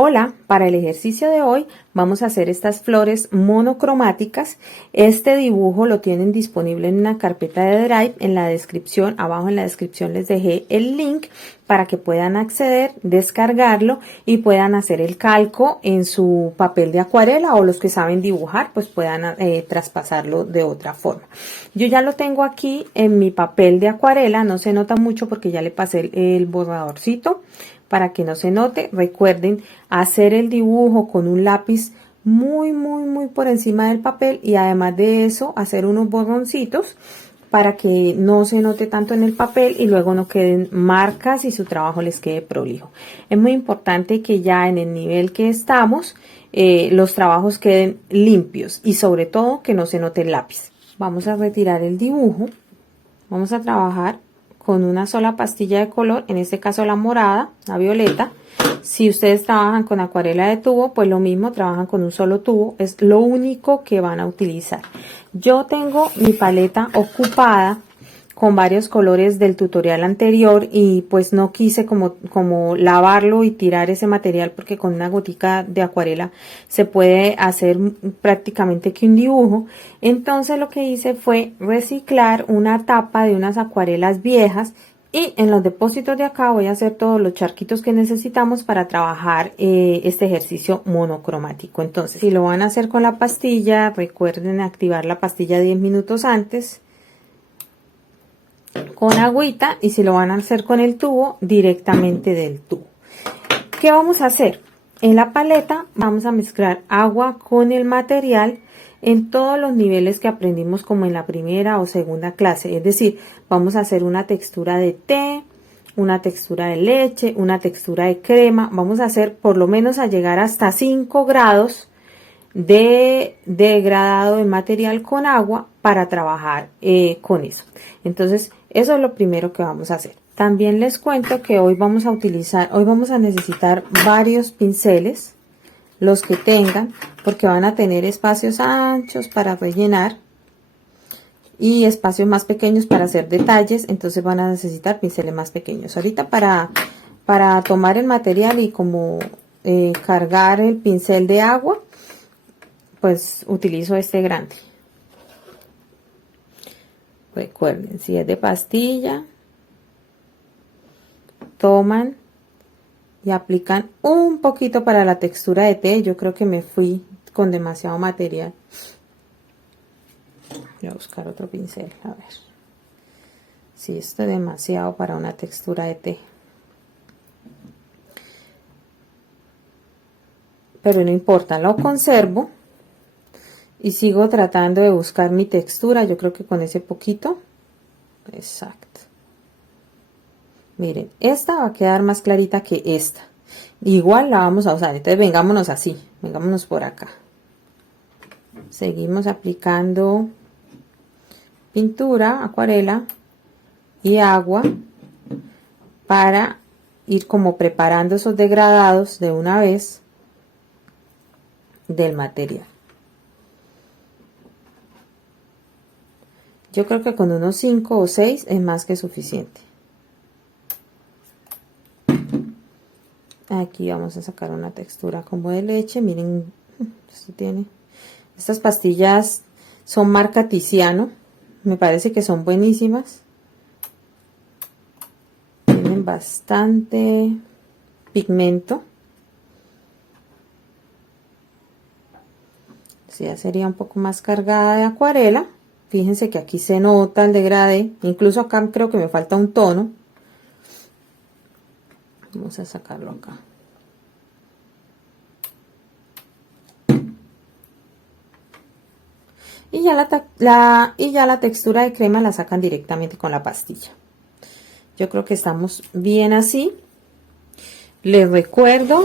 Hola, para el ejercicio de hoy vamos a hacer estas flores monocromáticas. Este dibujo lo tienen disponible en una carpeta de Drive. En la descripción, abajo en la descripción les dejé el link para que puedan acceder, descargarlo y puedan hacer el calco en su papel de acuarela, o los que saben dibujar pues puedan traspasarlo de otra forma. Yo ya lo tengo aquí en mi papel de acuarela, no se nota mucho porque ya le pasé el borradorcito. Para que no se note, recuerden hacer el dibujo con un lápiz muy por encima del papel, y además de eso hacer unos borroncitos para que no se note tanto en el papel y luego no queden marcas y su trabajo les quede prolijo. Es muy importante que ya en el nivel que estamos los trabajos queden limpios y sobre todo que no se note el lápiz. Vamos a retirar el dibujo, vamos a trabajar con una sola pastilla de color, en este caso la morada, la violeta. Si ustedes trabajan con acuarela de tubo, pues lo mismo, trabajan con un solo tubo, es lo único que van a utilizar. Yo tengo mi paleta ocupada con varios colores del tutorial anterior y pues no quise como lavarlo y tirar ese material, porque con una gotica de acuarela se puede hacer prácticamente que un dibujo. Entonces lo que hice fue reciclar una tapa de unas acuarelas viejas, y en los depósitos de acá voy a hacer todos los charquitos que necesitamos para trabajar este ejercicio monocromático. Entonces, si lo van a hacer con la pastilla, recuerden activar la pastilla 10 minutos antes con agüita, y si lo van a hacer con el tubo, directamente del tubo. ¿Qué vamos a hacer? En la paleta vamos a mezclar agua con el material en todos los niveles que aprendimos como en la primera o segunda clase, es decir, vamos a hacer una textura de té, una textura de leche, una textura de crema. Vamos a hacer por lo menos a llegar hasta 5 grados de degradado de material con agua para trabajar con eso. Entonces eso es lo primero que vamos a hacer. También les cuento que hoy vamos a necesitar varios pinceles, los que tengan, porque van a tener espacios anchos para rellenar y espacios más pequeños para hacer detalles. Entonces van a necesitar pinceles más pequeños. Ahorita para tomar el material y como cargar el pincel de agua, pues utilizo este grande. Recuerden, si es de pastilla, toman y aplican un poquito para la textura de té. Yo creo que me fui con demasiado material. Voy a buscar otro pincel, a ver si esto es demasiado para una textura de té, pero no importa, lo conservo y sigo tratando de buscar mi textura. Yo creo que con ese poquito, exacto. Miren, esta va a quedar más clarita que esta. Igual la vamos a usar. Entonces vengámonos así, vengámonos por acá. Seguimos aplicando pintura, acuarela y agua para ir como preparando esos degradados de una vez del material. Yo creo que con unos 5 o 6 es más que suficiente. Aquí vamos a sacar una textura como de leche. Miren, esto tiene, estas pastillas son marca Tiziano, me parece que son buenísimas, tienen bastante pigmento. Si ya sería un poco más cargada de acuarela. Fíjense que aquí se nota el degradé, incluso acá creo que me falta un tono. Vamos a sacarlo acá. Y ya la textura de crema la sacan directamente con la pastilla. Yo creo que estamos bien así. Les recuerdo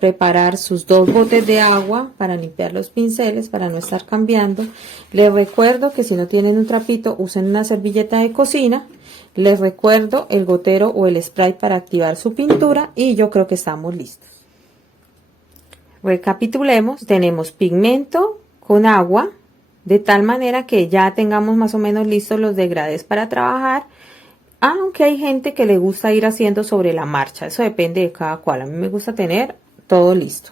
preparar sus 2 botes de agua para limpiar los pinceles, para no estar cambiando. Les recuerdo que si no tienen un trapito, usen una servilleta de cocina. Les recuerdo el gotero o el spray para activar su pintura, y yo creo que estamos listos. Recapitulemos. Tenemos pigmento con agua, de tal manera que ya tengamos más o menos listos los degradés para trabajar, aunque hay gente que le gusta ir haciendo sobre la marcha. Eso depende de cada cual. A mí me gusta tener todo listo.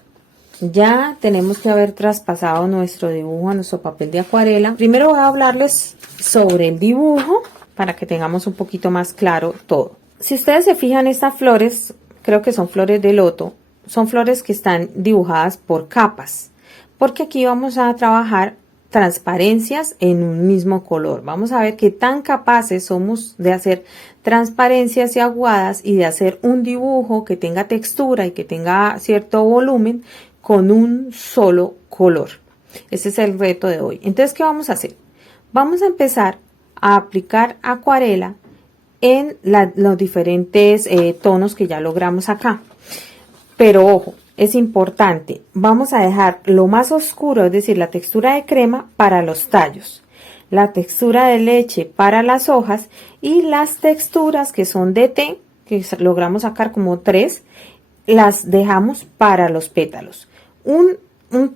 Ya tenemos que haber traspasado nuestro dibujo a nuestro papel de acuarela. Primero voy a hablarles sobre el dibujo para que tengamos un poquito más claro todo. Si ustedes se fijan, estas flores, creo que son flores de loto, son flores que están dibujadas por capas, porque aquí vamos a trabajar transparencias en un mismo color. Vamos a ver qué tan capaces somos de hacer transparencias y aguadas y de hacer un dibujo que tenga textura y que tenga cierto volumen con un solo color. Ese es el reto de hoy. Entonces, ¿qué vamos a hacer? Vamos a empezar a aplicar acuarela en los diferentes tonos que ya logramos acá. Pero ojo, es importante, vamos a dejar lo más oscuro, es decir, la textura de crema para los tallos, la textura de leche para las hojas y las texturas que son de té, que logramos sacar como 3, las dejamos para los pétalos. Un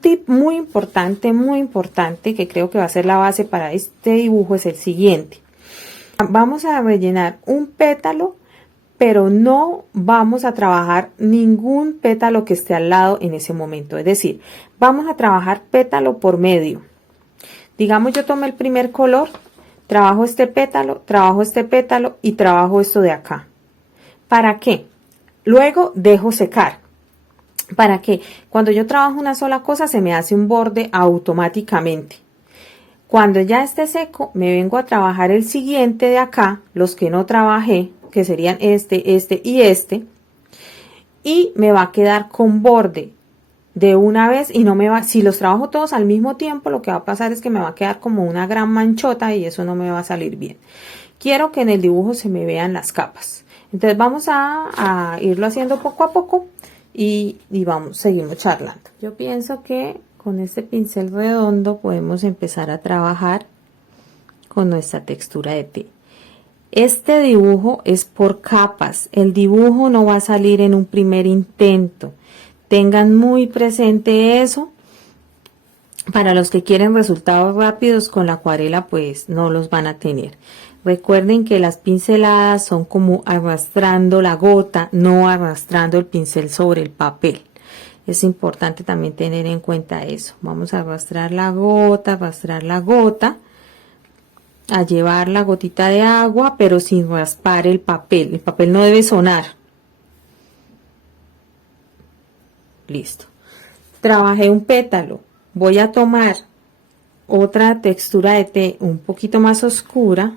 tip muy importante, que creo que va a ser la base para este dibujo es el siguiente. Vamos a rellenar un pétalo, pero no vamos a trabajar ningún pétalo que esté al lado en ese momento. Es decir, vamos a trabajar pétalo por medio. Digamos, yo tomo el primer color, trabajo este pétalo y trabajo esto de acá. ¿Para qué? Luego dejo secar. ¿Para qué? Cuando yo trabajo una sola cosa se me hace un borde automáticamente. Cuando ya esté seco, me vengo a trabajar el siguiente de acá, los que no trabajé, que serían este y me va a quedar con borde de una vez y no me va, si los trabajo todos al mismo tiempo, lo que va a pasar es que me va a quedar como una gran manchota y eso no me va a salir bien. Quiero que en el dibujo se me vean las capas. Entonces vamos a irlo haciendo poco a poco y seguimos charlando. Yo pienso que con este pincel redondo podemos empezar a trabajar con nuestra textura de té. Este dibujo es por capas, el dibujo no va a salir en un primer intento. Tengan muy presente eso. Para los que quieren resultados rápidos con la acuarela, pues no los van a tener. Recuerden que las pinceladas son como arrastrando la gota, no arrastrando el pincel sobre el papel. Es importante también tener en cuenta eso. Vamos a arrastrar la gota, a llevar la gotita de agua, pero sin raspar el papel. El papel no debe sonar. Listo. Trabajé un pétalo. Voy a tomar otra textura de té un poquito más oscura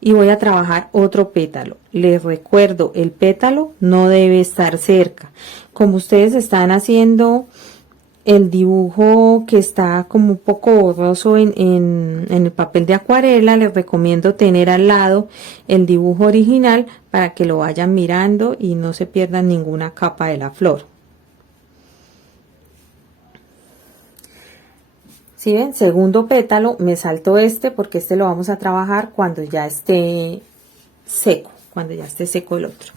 y voy a trabajar otro pétalo. Les recuerdo, el pétalo no debe estar cerca. Como ustedes están haciendo el dibujo que está como un poco borroso en el papel de acuarela, les recomiendo tener al lado el dibujo original para que lo vayan mirando y no se pierdan ninguna capa de la flor. Si ven, segundo pétalo, me salto este porque este lo vamos a trabajar cuando ya esté seco, el otro.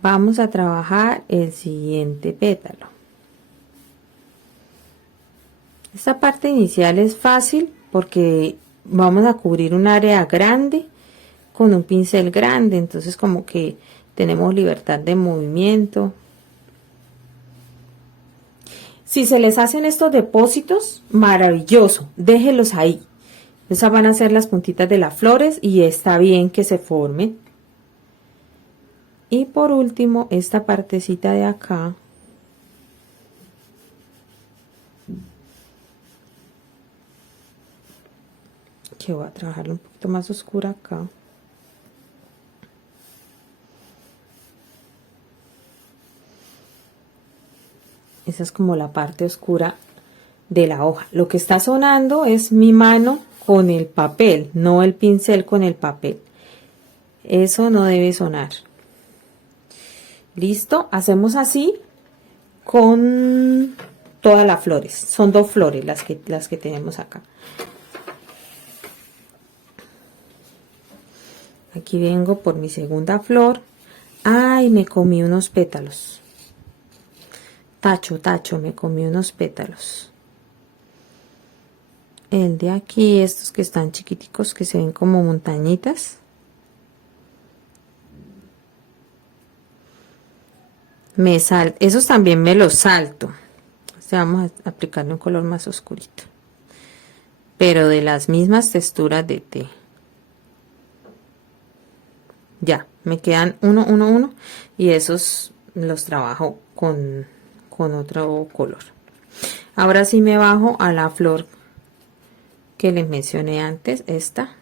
Vamos a trabajar el siguiente pétalo. Esta parte inicial es fácil porque vamos a cubrir un área grande con un pincel grande, entonces como que tenemos libertad de movimiento. Si se les hacen estos depósitos, maravilloso, déjenlos ahí. Esas van a ser las puntitas de las flores y está bien que se formen. Y por último, esta partecita de acá, que voy a trabajarla un poquito más oscura acá. Esa es como la parte oscura de la hoja. Lo que está sonando es mi mano con el papel, no el pincel con el papel. Eso no debe sonar. Listo, hacemos así con todas las flores. Son 2 flores las que tenemos acá. Aquí vengo por mi segunda flor. Ay, me comí unos pétalos. Tacho, me comí unos pétalos. el de aquí, estos que están chiquiticos, que se ven como montañitas. Esos también me los salto. Vamos a aplicarle un color más oscurito, pero de las mismas texturas de té. Ya, me quedan uno, y esos los trabajo con otro color. Ahora sí me bajo a la flor que les mencioné antes, esta.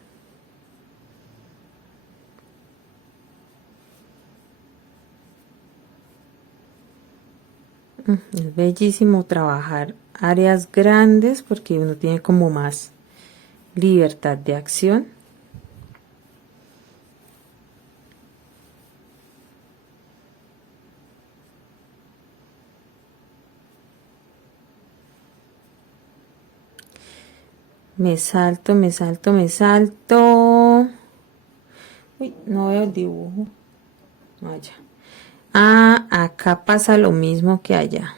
Es bellísimo trabajar áreas grandes porque uno tiene como más libertad de acción. Me salto. Uy, no veo el dibujo. Allá. Ah, acá pasa lo mismo que allá.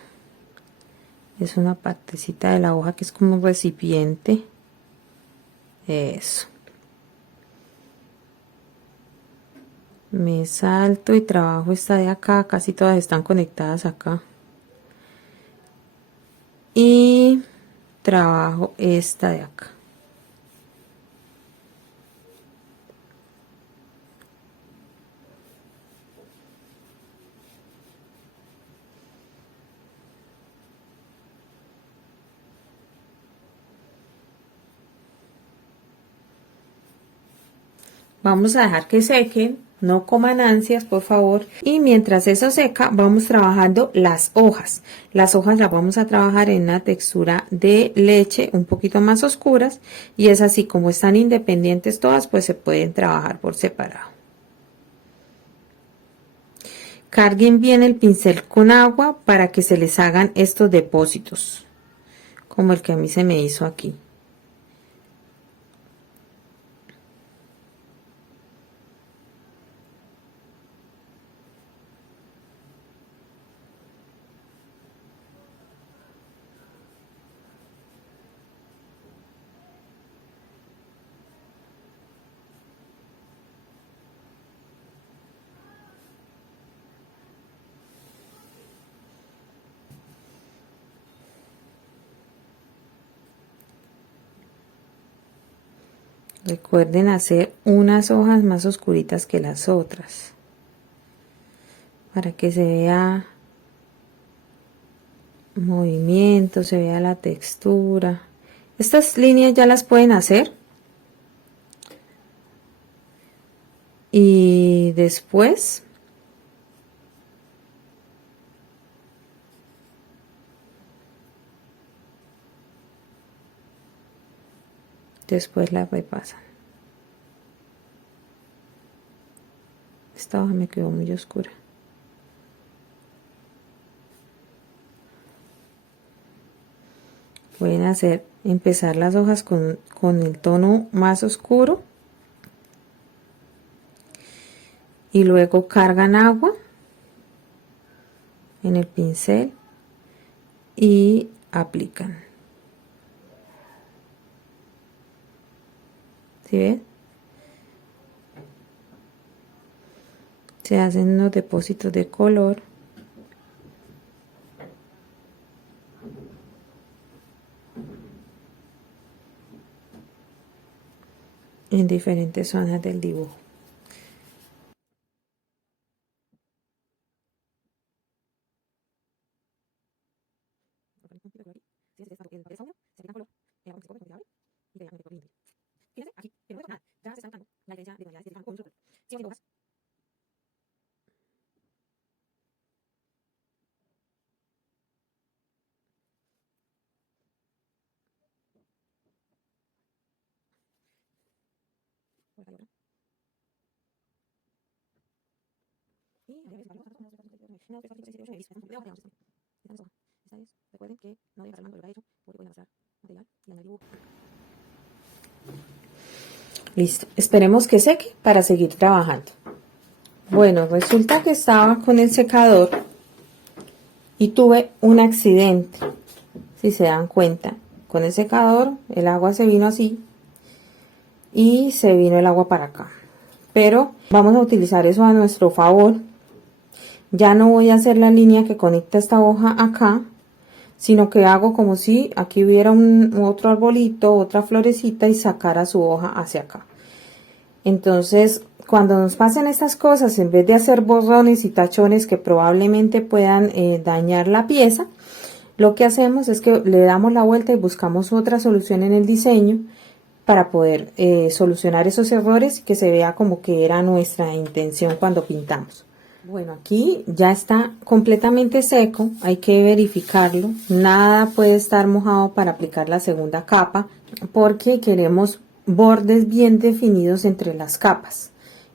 Es una partecita de la hoja que es como un recipiente. Eso. Me salto y trabajo esta de acá. Casi todas están conectadas acá. Y trabajo esta de acá. Vamos a dejar que sequen, no coman ansias, por favor. Y mientras eso seca, vamos trabajando las hojas. Las hojas las vamos a trabajar en una textura de leche un poquito más oscuras. Y es así, como están independientes todas, pues se pueden trabajar por separado. Carguen bien el pincel con agua para que se les hagan estos depósitos, como el que a mí se me hizo aquí. Recuerden hacer unas hojas más oscuritas que las otras, para que se vea movimiento, se vea la textura. Estas líneas ya las pueden hacer. Y después la repasan. Esta hoja me quedó muy oscura. Pueden empezar las hojas con el tono más oscuro y luego cargan agua en el pincel y aplican. ¿Sí ven? Se hacen unos depósitos de color. En diferentes zonas del dibujo. Listo, esperemos que seque para seguir trabajando. Bueno, resulta que estaba con el secador y tuve un accidente, si se dan cuenta. Con el secador el agua se vino así y se vino el agua para acá, pero vamos a utilizar eso a nuestro favor. Ya no voy a hacer la línea que conecta esta hoja acá, sino que hago como si aquí hubiera otro arbolito, otra florecita, y sacara su hoja hacia acá. Entonces, cuando nos pasen estas cosas, en vez de hacer borrones y tachones que probablemente puedan dañar la pieza, lo que hacemos es que le damos la vuelta y buscamos otra solución en el diseño para poder solucionar esos errores y que se vea como que era nuestra intención cuando pintamos. Bueno, aquí ya está completamente seco, hay que verificarlo. Nada puede estar mojado para aplicar la segunda capa, porque queremos bordes bien definidos entre las capas.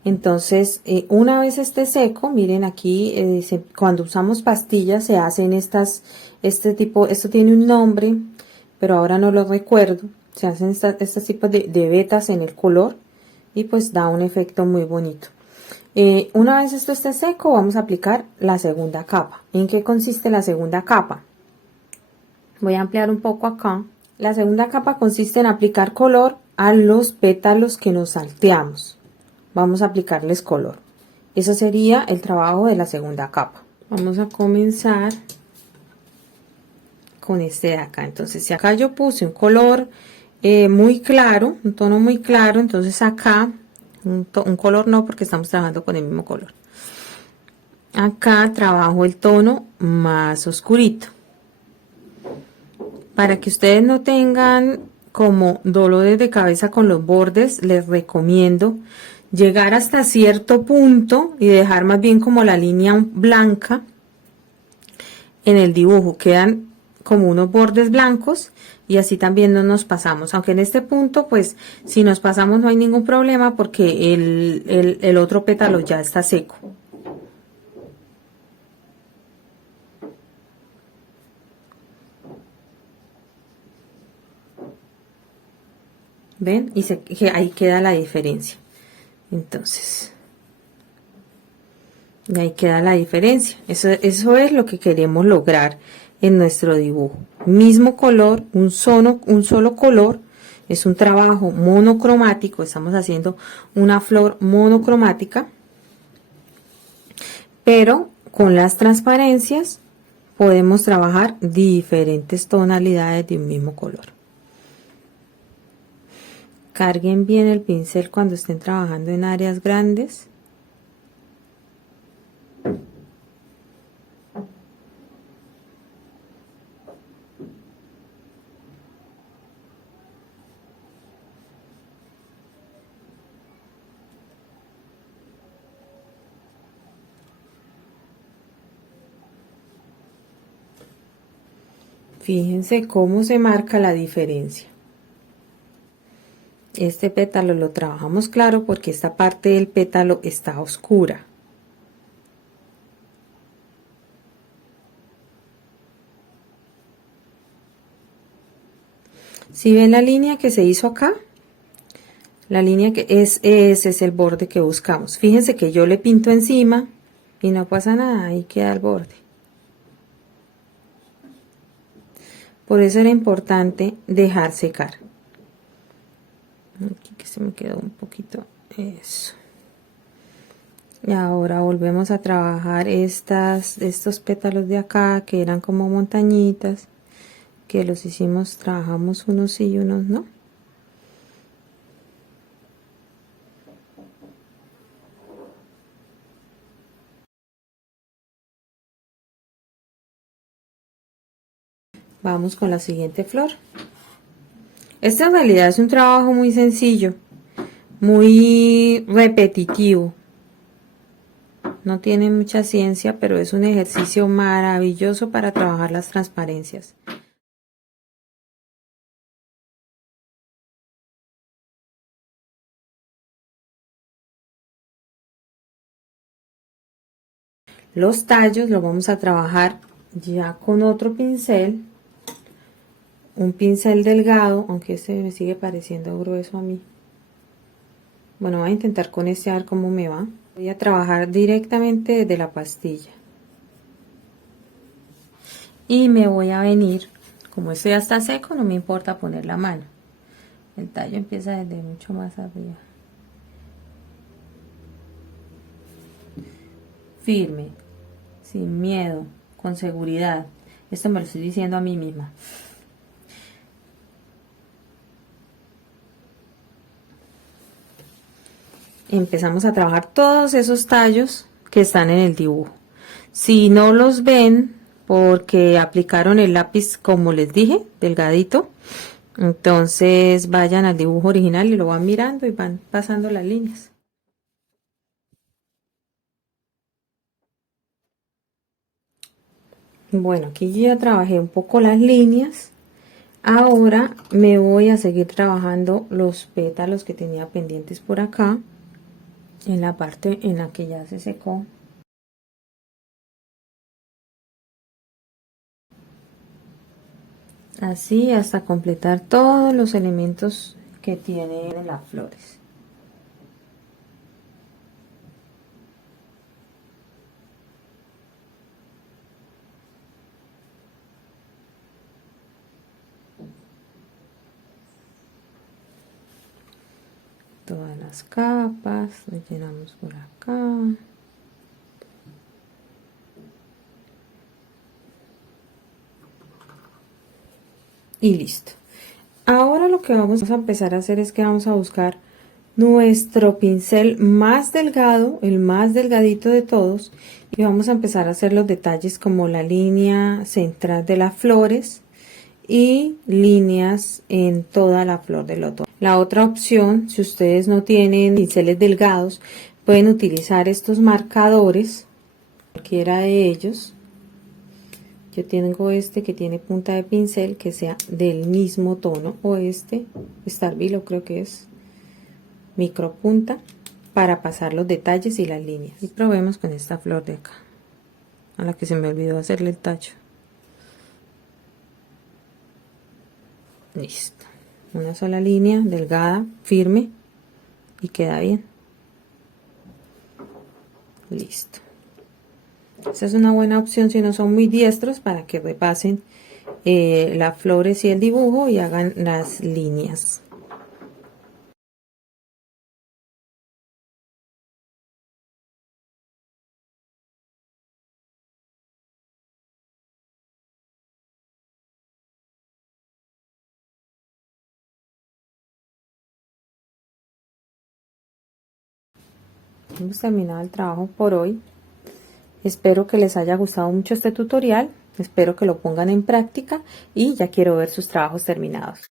Entonces, una vez esté seco, miren aquí, cuando usamos pastillas se hacen esto tiene un nombre, pero ahora no lo recuerdo. Se hacen estos tipos de vetas en el color y pues da un efecto muy bonito. Una vez esto esté seco, vamos a aplicar la segunda capa. ¿En qué consiste la segunda capa? Voy a ampliar un poco acá. La segunda capa consiste en aplicar color a los pétalos que nos salteamos. Vamos a aplicarles color. Eso sería el trabajo de la segunda capa. Vamos a comenzar con este de acá. Entonces, si acá yo puse un color muy claro, un tono muy claro, entonces acá un color no, porque estamos trabajando con el mismo color. Acá trabajo el tono más oscurito. Para que ustedes no tengan como dolores de cabeza con los bordes, les recomiendo llegar hasta cierto punto y dejar más bien como la línea blanca en el dibujo. Quedan como unos bordes blancos y así también no nos pasamos, aunque en este punto pues si nos pasamos no hay ningún problema porque el otro pétalo ya está seco. ¿Ven? Y ahí queda la diferencia. Entonces, y ahí queda la diferencia. Eso es lo que queremos lograr en nuestro dibujo. Mismo color, un solo color. Es un trabajo monocromático. Estamos haciendo una flor monocromática. Pero con las transparencias podemos trabajar diferentes tonalidades de un mismo color. Carguen bien el pincel cuando estén trabajando en áreas grandes. Fíjense cómo se marca la diferencia. Este pétalo lo trabajamos claro porque esta parte del pétalo está oscura. Si ven la línea que se hizo acá, la línea que ese es el borde que buscamos. Fíjense que yo le pinto encima y no pasa nada, ahí queda el borde. Por eso era importante dejar secar. Aquí que se me quedó un poquito eso. Y ahora volvemos a trabajar estos pétalos de acá que eran como montañitas, que los hicimos, trabajamos unos sí y unos no. Vamos con la siguiente flor. Este en realidad es un trabajo muy sencillo, muy repetitivo. No tiene mucha ciencia, pero es un ejercicio maravilloso para trabajar las transparencias. Los tallos los vamos a trabajar ya con otro pincel, un pincel delgado, aunque este me sigue pareciendo grueso a mí. Bueno, voy a intentar con este a ver cómo me va. Voy a trabajar directamente desde la pastilla. Y me voy a venir Como esto ya está seco, no me importa poner la mano. El tallo empieza desde mucho más arriba. Firme, sin miedo, con seguridad. Esto me lo estoy diciendo a mí misma. Empezamos a trabajar todos esos tallos que están en el dibujo. Si no los ven porque aplicaron el lápiz, como les dije, delgadito, entonces vayan al dibujo original y lo van mirando y van pasando las líneas. Bueno, aquí ya trabajé un poco las líneas. Ahora me voy a seguir trabajando los pétalos que tenía pendientes por acá, en la parte en la que ya se secó. Así hasta completar todos los elementos que tienen las flores. Todas las capas, rellenamos por acá. Y listo. Ahora lo que vamos a empezar a hacer es que vamos a buscar nuestro pincel más delgado, el más delgadito de todos, y vamos a empezar a hacer los detalles como la línea central de las flores y líneas en toda la flor del otoño. La otra opción, si ustedes no tienen pinceles delgados, pueden utilizar estos marcadores, cualquiera de ellos. Yo tengo este que tiene punta de pincel que sea del mismo tono, o este Stabilo, creo que es micro punta, para pasar los detalles y las líneas. Y probemos con esta flor de acá, a la que se me olvidó hacerle el tacho. Listo, una sola línea delgada, firme, y queda bien. Listo. Esa es una buena opción si no son muy diestros, para que repasen las flores y el dibujo y hagan las líneas. Hemos terminado el trabajo por hoy. Espero que les haya gustado mucho este tutorial. Espero que lo pongan en práctica y ya quiero ver sus trabajos terminados.